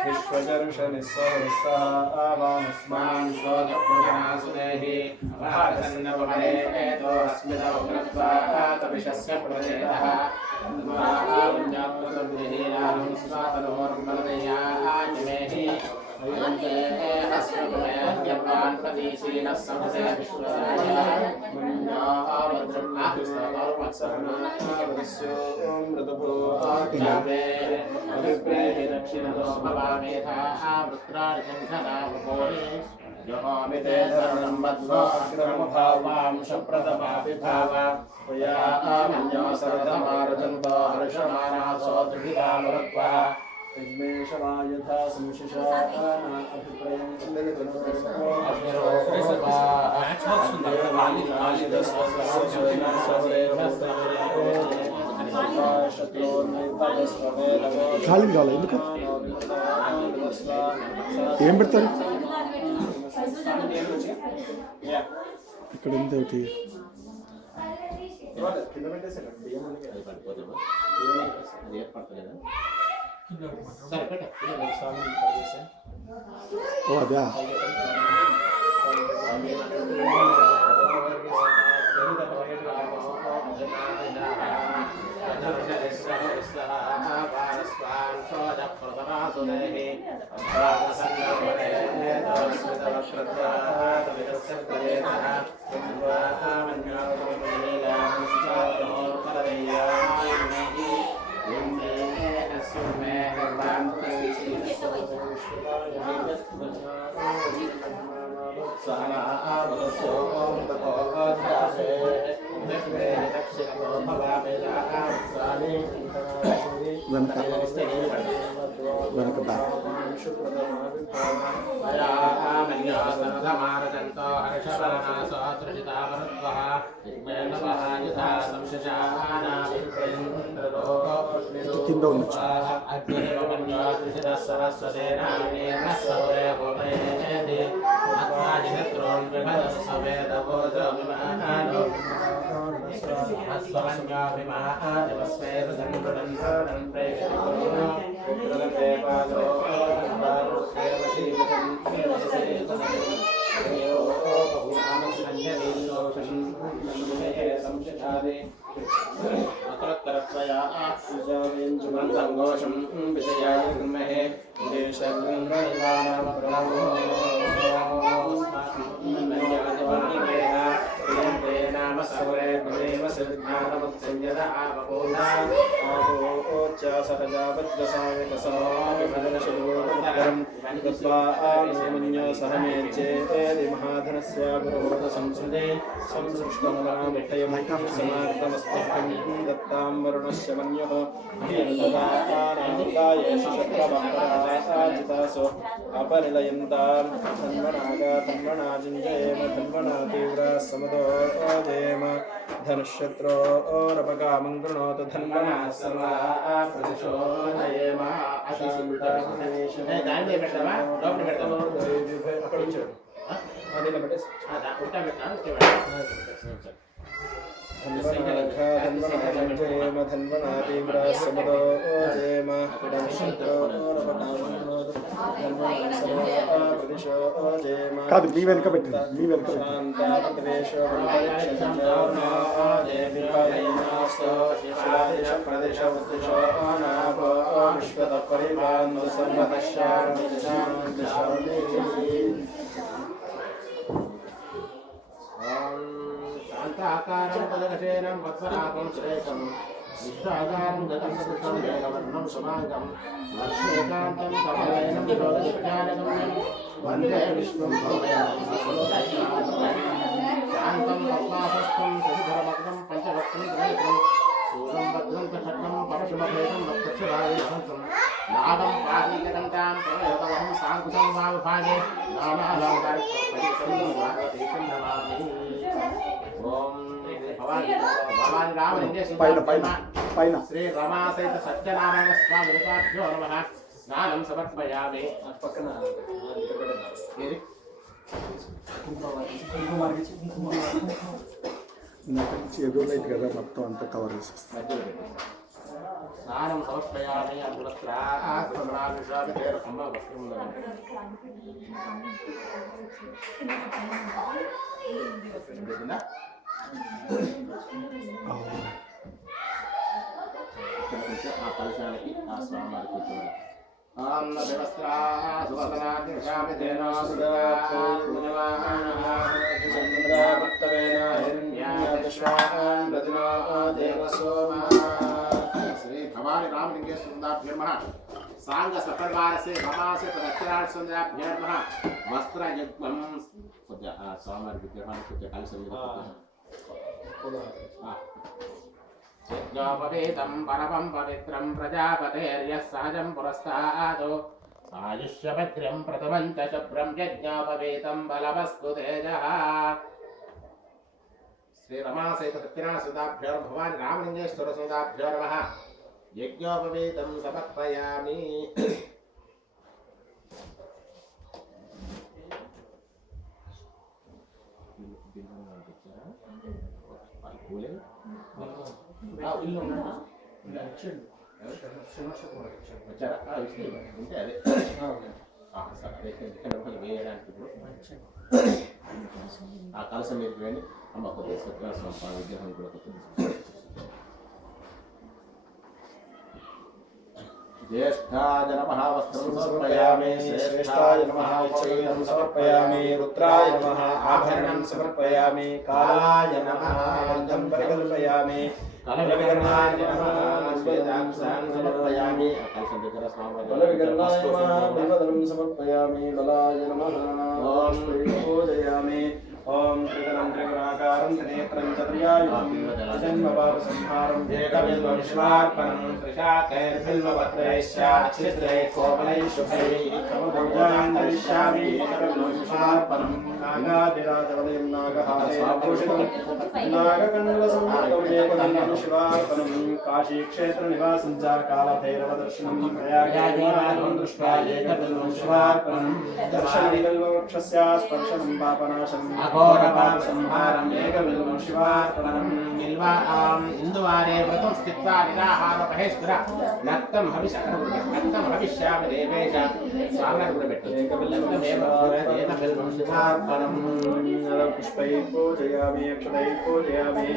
विश्वजर्षनिस्सहस्रवानस्मान् शोधपुरमासुदेहि अभारसन्नवमने एतो अस्मिन् तविशस्य प्रदेतः महावन्यात्मसुद्धिहीनाहं स्वातनोर्मलदयानिमेहि वयन्ते अस्मभयज्ञवान् प्रतीशीनः समसे विश्वदाय मन्यावज्रमाकृष्णवर्मत्सहनावदस्यो मृदुभो आज्ञावे अभिप्रेहि दक्षिणतो भवामेधाः वृत्राणि सङ्घदावपोरे योमिते धरणं मध्वो अग्रमभावांशप्रथमाभिभाव त्वया मन्यो सरथमारजन्तो हर्षमाणासो दृढितामरुत्वः यज्ञेशवा यथा संशिशाना अभिप्रयं ఖాళీ కావాలి ఎందుకు ఏం పెడతారు ఇక్కడ ఉంది ఒకటి ఓ అదా వెనక కింద ఉండొచ్చు घोषं विजयाय ब्रह्महे नाम सर्वे गुणेव सिद्धानमुत्संयत आवपूर्णा सहजावद्गसाविकसाभिभदनशिवोदरं दत्त्वा आमन्यो सहमेज्येति महाधनस्य गुरोः संस्कृते संसृष्टमरामिठयमैकं समार्तमस्तकं दत्तां वरुणस्य मन्युः हीनतदानादायेषु शक्रवक्राजितासो अपनिलयन्तां धन्वनागा धन्वनाजिञ्जयेम धन्वना तीव्रा समदो देम धनुष्यत्रो रपकामं कृणोतु धन्वना सर्वा प्रदिशो नयेम धन्वना तीव्रा समदो देम धनुष्यत्रो रपकामं कृणोतु కాదు మీ వెనక పెట్టండి మీ వెనక శాంతాకారం పదగశేనం వత్సరాకం శ్రేకం విశ్వాగారం గతం వేగవర్ణం సుమాంగం వర్షేకాంతం కమలయనం యోగజానగమ్యం వందే విష్ణుం శాంతం పద్మాసస్థం శశిధరమగ్నం పంచవక్రం త్రైకం శూలం భద్రం షట్కం పరశుమభేదం వక్షరాయుధం నాగం పాదీకదంతాం ప్రయోగవహం సాంకుశం వామభాగే నామాలంకారం నమామి భవాని రామలింగే పైన పైన పైన శ్రీ రమా సహిత సత్యనారాయణ స్వామి రూపాభ్యో నమః స్నానం సమర్పయామి. పక్కన ఏది నాకు నుంచి ఎదురు లైట్ కదా మొత్తం అంతా కవర్ చేసేస్తాను. మధ్యలో పెట్టు. స్నానం సమర్పయామి. అనుగ్రహ అమ్మ వస్త్రం ఆ కలశాలకి ఆ స్వామివారికి అన్న వ్యవస్థ శ్రీ భవాని రామలింగేశ్వరాభ్యో నమః సాంగ సపరివారసే భవాసే తదక్షరాక్షరాభ్యో నమః వస్త్రయుగ్మం. కొద్దిగా స్వామివారి విగ్రహానికి కొద్దిగా కలశం యజ్ఞోపవేతం పరమం పవిత్రం ప్రజాపతేర్యః సహజం పురస్తాదో ఆయుష్యభద్రం ప్రథమం చ శుభ్రం యజ్ఞోపవేతం బలవస్తు తేజః. శ్రీ రమాసహిత సత్యనారాయణ సుతాభ్యో భవాని రామలింగేశ్వర సుతాభ్యో నమః యజ్ఞోపవేతం సమర్పయామి. ఆ కలసం మీకు వేయండి అమ్మ కొద్దిగా సత్యనారాయణ స్వామి విగ్రహం కూడా కొద్దిగా ज्येष्ठाय नमः वस्त्रं समर्पयामि. श्रेष्ठाय नमः वस्त्रं समर्पयामि. रुद्राय नमः आभरणं समर्पयामि. कालाय नमः गन्धं परिकल्पयामि. कलविकर्णाय नमः श्वेतांशान् समर्पयामि. कलविकर्णाय नमः बिल्वदलं समर्पयामि. बलाय नमः ॐ पूजयामि. ओम त्रिकरं त्रिगुणाकारं त्रिनेत्रं चतुर्यायुधं जन्मपापसंहारं एकबिल्वविश्वार्पणं त्रिशाकैर्बिल्वपत्रैश्चाच्छिद्रैः कोमलैः शुभैः पूजां करिष्यामि. एकबिल्वविश्वार्पणं नागादिराजवलयं नागहारेभूषितं नागकण्डलसंयुक्तं एकबिल्वं शिवार्पणं काशीक्षेत्रनिवासं च कालभैरवदर्शनं प्रयागादिवारं दृष्ट्वा एकबिल्वं शिवार्पणं दर्शनं बिल्ववृक्षस्य स्पर्शनं पापनाशनं घोरपापसंहारं एकबिल्वं शिवार्पणं. इंदुवारे व्रतं स्थित्वा निराहारपहेश्वर नक्तं हविष्यामि देवेश स्वामिनारायण गुरुबेट्टु एकबिल्वं शिवार्पणं. पुष्पैः पूजयामि. अक्षतैः पूजयामि.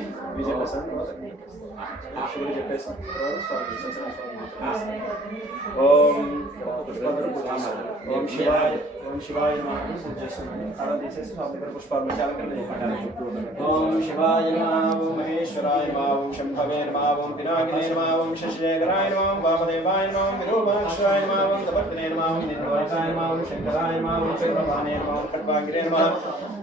ओम शिवाय नमः. ओम शिवाय नमः. ओम महेश्वराय नमः. ओम शंभवे नमः. ओम पिनाकिने नमः. ओम शशिशेखराय नमः. ओम वामदेवाय नमः. ओम विरूपाक्षाय नमः. ओम तपत्तिने नमः. ओम निन्वासाय नमः. ओम शंकराय नमः. ओम चक्रवाणे नमः. ओम खड्वांगिने नमः.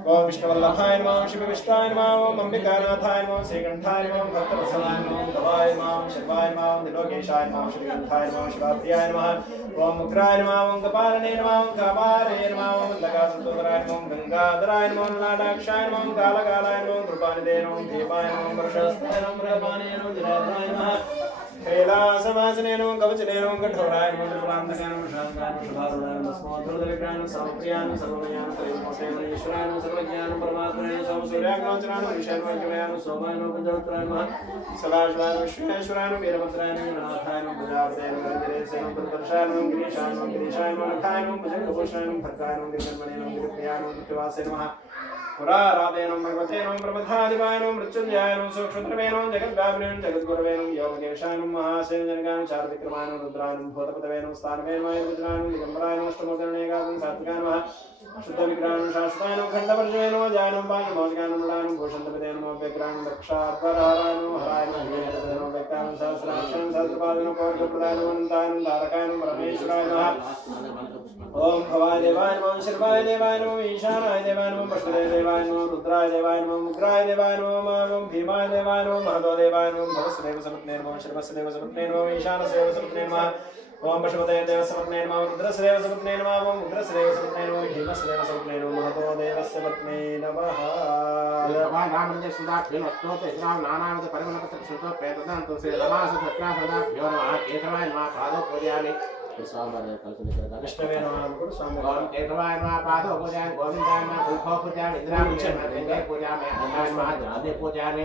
ओम विष्णुवल्लभाय नमः. ओम शिवविष्टाय नमः. ओम अंबिकानाथाय नमः. ओम श्रीकंठाय नमः. ओम भक्तवत्सलाय नमः. ओम दवाय नमः. ओम शिवाय नमः. ओम दिलोकेशाय नमः. ओम श्रीकंठाय नमः. ओम शिवाप्रियाय नमः. ओम उग्राय नमः. ओम कपालने नमः. ओम कामारे नमः. ओम लकासुतोराय नमः. ओम गंगाधराय नमः. ओम लाडाक्षाय नमः. ओम कालकालाय नमः. ओम कृपानिधे नमः. ओम भीमाय नमः. ओम वर्षस्ताय नमः. ब्रह्माणे नमः. जलाधराय नमः. कैलासवासिने नमः. कवचने नमः. कठोराय नमः. त्रिपुरान्तकाय नमः. शान्ताय नमः. शुभासुराय नमः. स्मोत्रदविग्रहाय नमः. समप्रियाय नमः. सर्वमयाय नमः. त्रैलोक्याय नमः. ईश्वराय नमः. सर्वज्ञाय नमः. परमात्मने नमः. सोमसूर्याग्नोचराय नमः. ईशानवाक्यमयाय नमः. सोमाय नमः. पंचवक्त्राय नमः. सदाशिवाय नमः. विश्वेश्वराय नमः. वीरभद्राय नमः. गणनाथाय नमः. प्रजापतये नमः. गणेशाय नमः. तत्पुरुषाय नमः. गिरीशाय नमः. गिरीशाय नमः. नखाय नमः. भुजङ्गभूषणाय नमः. भद्राय नमः. गिरिधर्मणे नमः. गिरिप्रियाय नमः. कृत्तिवासे नमः. पुराराधे नमः. भगवते नमः. प्रमथादिवाय नमः. मृत्युञ्जयाय नमः. सूक्ष्मद्रवे नमः. जगद्व्यापिने नमः. जगद्गुरवे नमः. योगेशाय नमः. महासेनजनकाय नमः. चारुविक्रमाय नमः. रुद्राय नमः. भूतपतवे नमः. स्थानवे नमः. रुद्राय नमः. दिगम्बराय नमः. अष्टमूर्तनेकाय नमः. सात्विकाय नमः. शुद्धविग्रहाय नमः. शाश्वताय नमः. खण्डवर्जये नमः. जाय नमः. पाञ्चमौलिकाय नमः. मृडाय नमः. भूषन्तपदे नमः. व्यग्राय नमः. रक्षार्पराय नमः. हराय नमः. हेतपदे नमः. व्यक्ताय नमः. सहस्राक्षाय नमः. सहस्रपादाय नमः. पौर्णप्रदाय नमः. अनन्ताय नमः. तारकाय नमः. परमेश्वराय नमः. ओम भवाय देवाय नमः. शर्वाय देवाय नमः. ईशानाय देवाय नमः. पशुदेव देवाय नमः. रुद्राय देवाय नमः. उग्राय देवाय नमः. ओम भीमाय देवाय नमः. महतो देवाय नमः. भवस्देव समत्ने नमः. शर्वस्देव समत्ने नमः. ईशानस्देव समत्ने नमः. ओम पशुपते देवसपत्ने नमः रुद्रस्य देवसपत्ने नमः ओम रुद्रस्य देवसपत्ने नमः भीमस्य देवसपत्ने नमः महतो देवस्य पत्ने नमः भगवान रामचंद्र सुदाभ्यो नमस्ते श्रीराम नानाविध परिमलपत्र सुतो प्रेतदांतो श्री रमासु भक्तासुदाभ्यो नमः केशवाय नमः पादौ पूजयामि स्वामी विष्णवे नमः स्वामी ओम केशवाय नमः पादौ पूजयामि गोविंदाय नमः भूखौ पूजयामि इंद्राय नमः पूजयामि अनंताय नमः जादे पूजयामि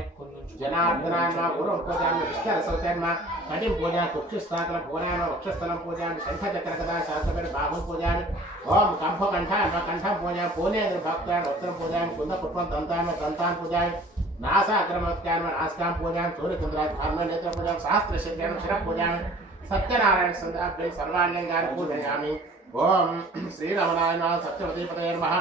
जनार्दनाय नमः गुरुं पूजयामि विष्णुरसोत्याय नमः कटिं पूजयामि कुक्षस्थानं पूजयामि वक्षस्थलं पूजयामि शंखचक्रगदा शास्त्रवेद बाहुं पूजयामि ओम कंठकंठाय नमः कंठं पूजयामि पूर्णेन्द्र भक्ताय वस्त्रं पूजयामि कुन्दपुष्पं दन्तान् पूजयामि नासाग्रमत्याय नमः नासिकां पूजयामि सूर्यचन्द्राय धर्मं नेत्रं पूजयामि सहस्रशिरं शिरः पूजयामि सत्यनारायण संध्याभ्यं सर्वाण्यङ्गानि पूजयामि ओम श्रीरमणाय नमः सत्यवतीपतये नमः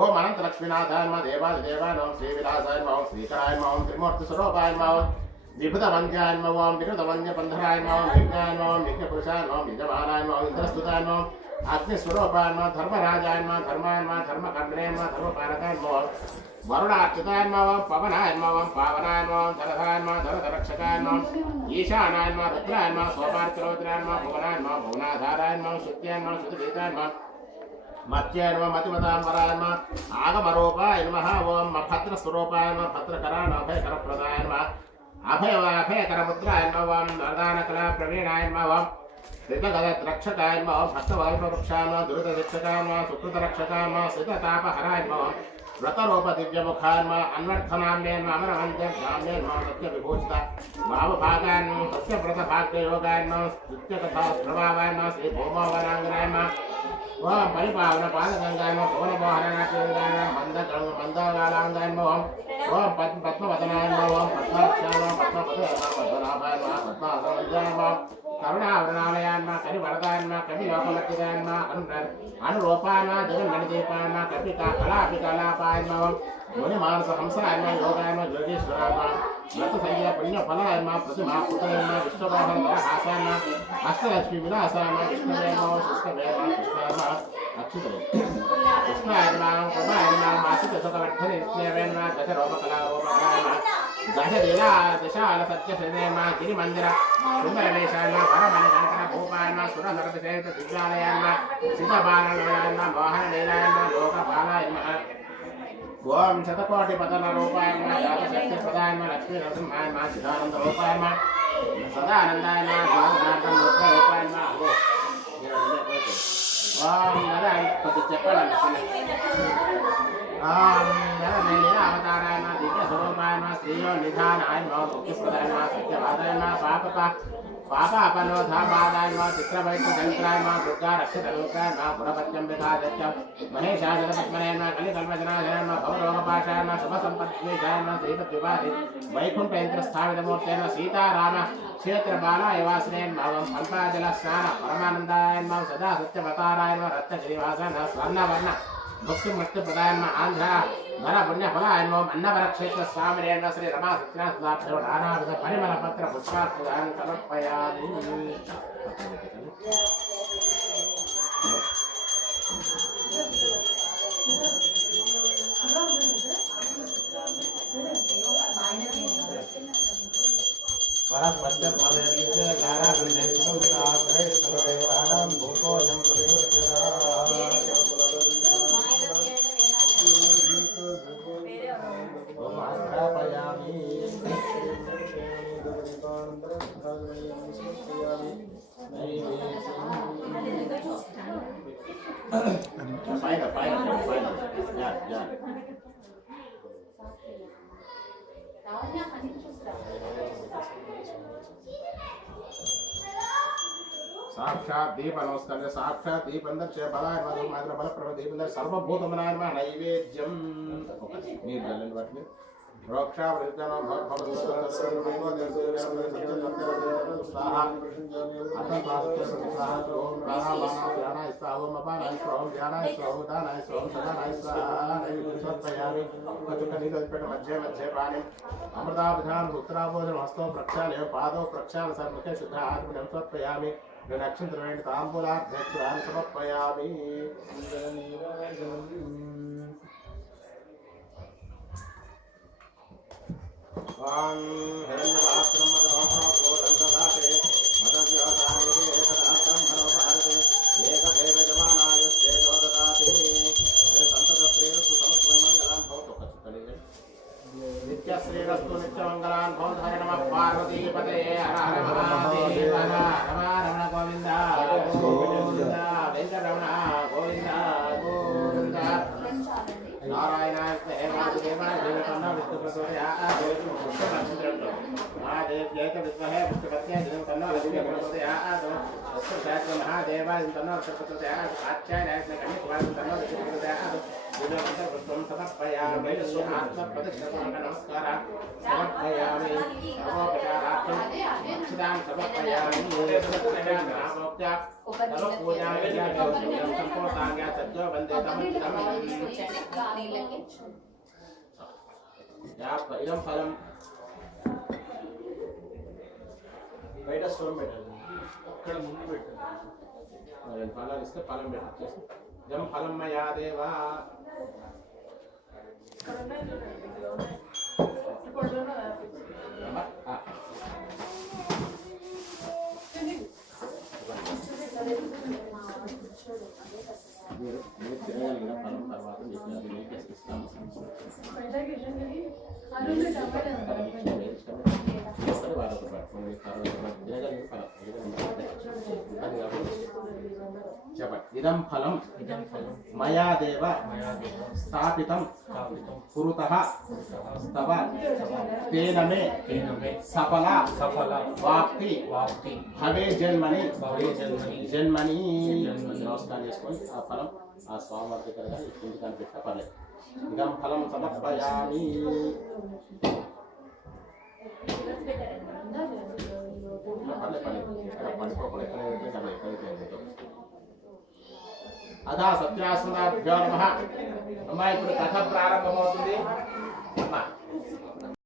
ओम अनंतलक्ष्मीनाथाय नमः देवादिदेवाय नमः श्रीविलासाय नमः श्रीकराय नमः त्रिमूर्तिस्वरूपाय नमः विभुतवन्द्याय नमः विरुधवन्द्यबन्धराय नमः यज्ञाय नमः यज्ञपुरुषाय नमः यजमानाय नमः इन्द्रस्तुताय नमः अग्निस्वरूपाय नमः धर्मराजाय नमः धर्माय नमः धर्मकर्मणे नमः धर्मपालकाय नमः वरुणाच्युताय नमः पवनाय नमः पावनाय नमः धरधराय नमः धरधरक्षकाय नमः ईशानाय नमः रुद्राय नमः सोपार्चरोद्राय नमः भुवनाय नमः भुवनाधाराय नमः श्रुत्याय नमः श्रुतिवेदाय नमः मत्याय नमः मतिमताम्बराय नमः आगमरूपाय नमः ओम भद्रस्वरूपाय नमः भद्रकराय नमः अभयकरप्रदाय नमः अभयकरमुद्राय नमः ओम वरदानकलाप्रवीणाय नमः ओम ऋतगदरक्षकाय नमः भक्तवल्पवृक्षाय नमः दुरितरक्षकाय नमः सुकृतरक्षकाय नमः सिततापहराय नमः व्रतरूप दिव्यमुखाय नमः अन्वर्थनाम्ये नमः अमरवन्द्यनाम्ये नमः सत्यविभूषिता भावभागाय नमः सत्यव्रतभाग्ययोगाय नमः नित्यकथाप्रभावाय नमः श्रीभौमवराङ्गनाय नमः ओम परिपावन पादगंगाय नमः भुवनमोहनाय नमः मंदगालांगाय नमः ओम पद्मवदनाय नमः ओम पद्माक्षाय नमः पद्मपदे नमः पद्मनाभाय नमः पद्मासनंजाय नमः करुणावरणालयाय नमः कविवरदाय नमः कविलोकवर्तिदाय नमः अनुरूपाय नमः जगन्मणिदीपाय नमः कलापिकलापाय नमः मुनिमानसहंसाय नमः योगाय नमः योगेश्वराय नमः व्रतसंज्ञा पुण्यफलाय नमः प्रतिमापुत्राय नमः विष्णुवाहनहासाय नमः अष्टलक्ष्मी विलासाय नमः विष्णवे नमः कृष्णवे नमः कृष्णाय नमः अक्षुतले कृष्णाय नमः प्रभाय नमः मासिकसुखवर्धने विष्णवे नमः दशरोपकलारोपकलाय नमः दशलीला दशाल सत्यसदे नमः गिरिमन्दिर सुन्दरवेशाय नमः परमणिकङ्कणभूपाय नमः सुरनरविषेत दिव्यालयाय नमः सीताबालनाय नमः मोहनलीलाय नमः लोकपालाय नमः ओम शतकोटिपतनरूपाय नमः जातशक्तिप्रदाय नमः लक्ष्मीनरसिंहाय नमः चिदानन्दरूपाय नमः सदानन्दाय नमः गुणनाथरूपाय नमः ओम नरनीलावताराय नमः दिव्यस्वरूपाय नमः श्रीयोनिधानाय नमः मुक्तिप्रदाय नमः सत्यवादाय नमः पापापनोधाबादाय नमः चित्रवैद्ययन्त्राय नमः दुर्गारक्षितरूपाय नमः पुरपत्यम्बिकादत्यं महेशाचलपद्मने नमः कलिकल्पजनाय नमः भवरोगपाशाय नमः शुभसम्पद्विषाय नमः श्रीपद्विवादि वैकुण्ठयन्त्रस्थापितमूर्तेन सीताराम क्षेत्रबालाय वासने नमः अल्पाजलस्नान परमानन्दाय नमः सदा सत्यवताराय नमः रत्नगिरिवासाय नमः स्वर्णवर्ण भक्तिमुक्तिप्रदाय नमः आन्ध्र नरपुण्यफलाय नमः अन्नवरक्षेत्र स्वामिने नमः श्री रमा सत्यानाथदाभ्यो नानाविध परिमलपत्र पुष्पार्चनां समर्पयामि साक्षात् दीपनमस्कार साक्षात् दीपं दक्षिण बलाय नमः मात्र बल प्रभदीपं सर्वभूतमनाय नमः नैवेद्यं नीर जलन वाटने रक्षा वृद्धनो स्वाहा अतः पास्ते स्वाहा ओम प्राणायाम ध्यानाय स्वाहा ओम अपानाय स्वाहा ओम ध्यानाय स्वाहा ओम दानाय स्वाहा ओम सदानाय स्वाहा नैवेद्यमर्पयामि कचुकनिदल्पेट मध्ये मध्ये पानि अमृताभिधान उत्तराभोजन हस्तो प्रक्षालय पादौ प्रक्षाल सर्वके शुद्ध आत्मनं समर्पयामि नक्षत्रवेण ताम्बूलाध्यक्षरान् समर्पयामि स्वां हिरण्यपात्रं मदः पूरन्ददाते मदव्यादाये तदात्रं भवतु नित्यमङ्गलान् भवतु हरे नमः पार्वतीपते हर हर महादेव हर रमण गोविन्द गोविन्द वेङ्कटरमण गोविन्द गोविन्द नारायणाय वासुदेवाय देवतन्ना विष्णुप्रचोदयात् महादेव जय च विद्महे विष्णुपत्न्यै देवतन्ना लक्ष्मीप्रचोदयात् महादेवाय तन्ना विष्णुप्रचोदयात् कात्यायनाय कन्याकुमारी तन्ना विष्णुप्रचोदयात् दिव्यमन्त्रपुष्पं समर्पयामि आत्मप्रदक्षिणां नमस्कारः समर्पयामि नमोपचारार्थं अक्षतां समर्पयामि नामोक्त्या सर्वपूजामि सम्पूर्णाङ्ग्या सद्यो वन्दे तमं इदं फलं బయట స్టోన్ పెట్టాలి ఇక్కడ ముందు పెట్టాలి ఫలాలు ఇస్తే ఫలం పెట్టేసి ఇదం ఫలం మయా దేవా మీరు తినగలిగిన ఫలం తర్వాత మీకు ఇస్తాము వాడొక పట్టుకోండి తినగలిగిన ఫలం చెప్పండి ఇదం ఫలం మయా దేవ స్థాపితం కురుతః స్తవ తేన మే సఫల వాప్తి భవే జన్మని జన్మని నమస్కారం చేసుకొని ఆ ఫలం ఆ స్వామి దగ్గర ఇంటి కనిపెట్ట పర్లేదు ఇదం ఫలం సమర్పయామి అదా సత్యాసునాభ్యో నమః అమ్మా ఇప్పుడు కథ ప్రారంభమవుతుంది అమ్మా